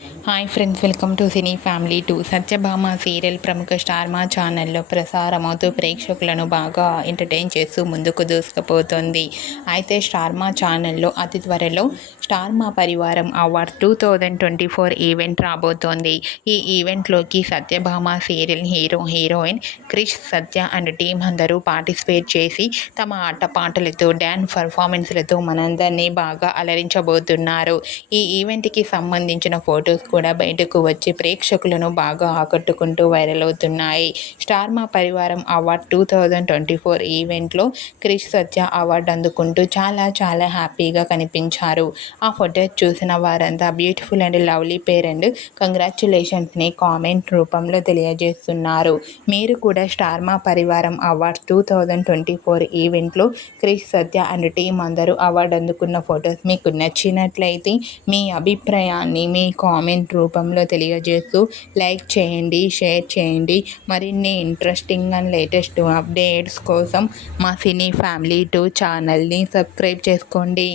Hi friends, welcome to cine family 2. Satyabhama serial ప్రముఖ star మా ఛానల్లో ప్రసారమవుతూ ప్రేక్షకులను బాగా ఎంటర్టైన్ చేస్తూ ముందుకు దూసుకుపోతుంది. అయితే స్టార్ మా ఛానల్లో అతి త్వరలో స్టార్ మా పరివారం అవార్డ్ 2024 ఈవెంట్ రాబోతోంది. ఈ ఈవెంట్లోకి Satyabhama serial hero heroine Krish, Satya and team అందరూ పార్టిసిపేట్ చేసి తమ ఆటపాటలతో డ్యాన్స్ పర్ఫార్మెన్స్లతో మనందరినీ బాగా అలరించబోతున్నారు. ఈ ఈవెంట్కి సంబంధించిన ఫోటోస్ కూడా బయటకు వచ్చి ప్రేక్షకులను బాగా ఆకట్టుకుంటూ వైరల్ అవుతున్నాయి. స్టార్ మా పరివారం అవార్డ్ 2024 ఈవెంట్లో క్రిష్, సత్య అవార్డు అందుకుంటూ చాలా హ్యాపీగా కనిపించారు. ఆ ఫోటోస్ చూసిన వారంతా beautiful and lovely pair and కంగ్రాచ్యులేషన్స్ని కామెంట్ రూపంలో తెలియజేస్తున్నారు. మీరు కూడా స్టార్ మా పరివారం అవార్డ్ 2024 ఈవెంట్లో క్రిష్, సత్య అండ్ టీం అందరూ అవార్డు అందుకున్న ఫొటోస్ మీకు నచ్చినట్లయితే మీ అభిప్రాయాన్ని మీ కామెంట్ రూపంలో తెలియజేస్తూ లైక్ చేయండి, షేర్ చేయండి. మరిన్ని ఇంట్రెస్టింగ్ అండ్ లేటెస్ట్ అప్డేట్స్ కోసం మా సినీ ఫ్యామిలీ 2 ఛానల్ని సబ్స్క్రైబ్ చేసుకోండి.